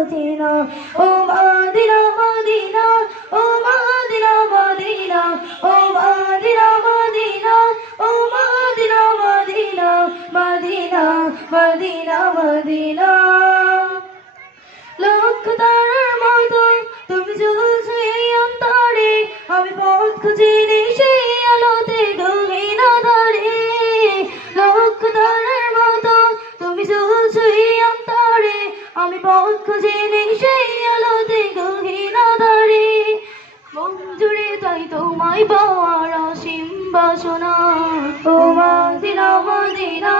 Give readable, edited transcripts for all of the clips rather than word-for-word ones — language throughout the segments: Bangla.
মদিনা ও মদিনা মদিনা ও মদিনা মদিনা ও মদিনা মদিনা ও Medina Medina Medina Medina Medina লক্ষ তারার মতো তুমি জ্বলছো এই অন্তরে আমি পথ খুঁজিনি সেই আলোতে গহীন ধারে লক্ষ তারার মতো তুমি জ্বলছো এই অন্তরে আমি পথ খুঁজিনি সেই আলোতে গহীন ধারে মন জুড়ে তাই তোমায় পাওয়ার অসীম বাসনা ও মদিনা মদিনা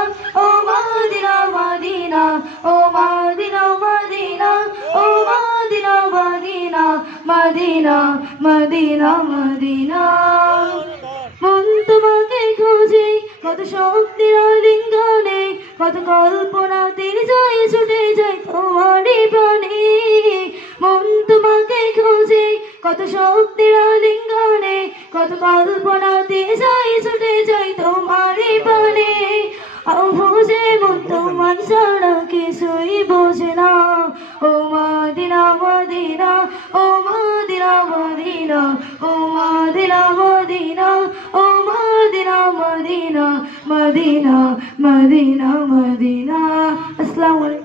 ও মদিনা মদিনা ও মদিনা মদিনা ও Medina Medina Medina Medina Medina মন তোমাকে খোঁজে কত শক্তির আলিঙ্গনে কত কল্পনা তিনি যায় ছুটে যায় তোমারই প্রাণে মন তোমাকে খোঁজে কত শক্তির আলিঙ্গনে কত কল্পনা তিনি যায় ছুটে যায় তোমারই প্রাণে বুঝে মন তোমার ছাড়া কিছুই বোঝে না ও মদিনা মদিনা ও মদিনা মদিনা ও মদিনা মদিনা ও Medina Medina Medina Medina Medina আসসালামু আলাইকুম।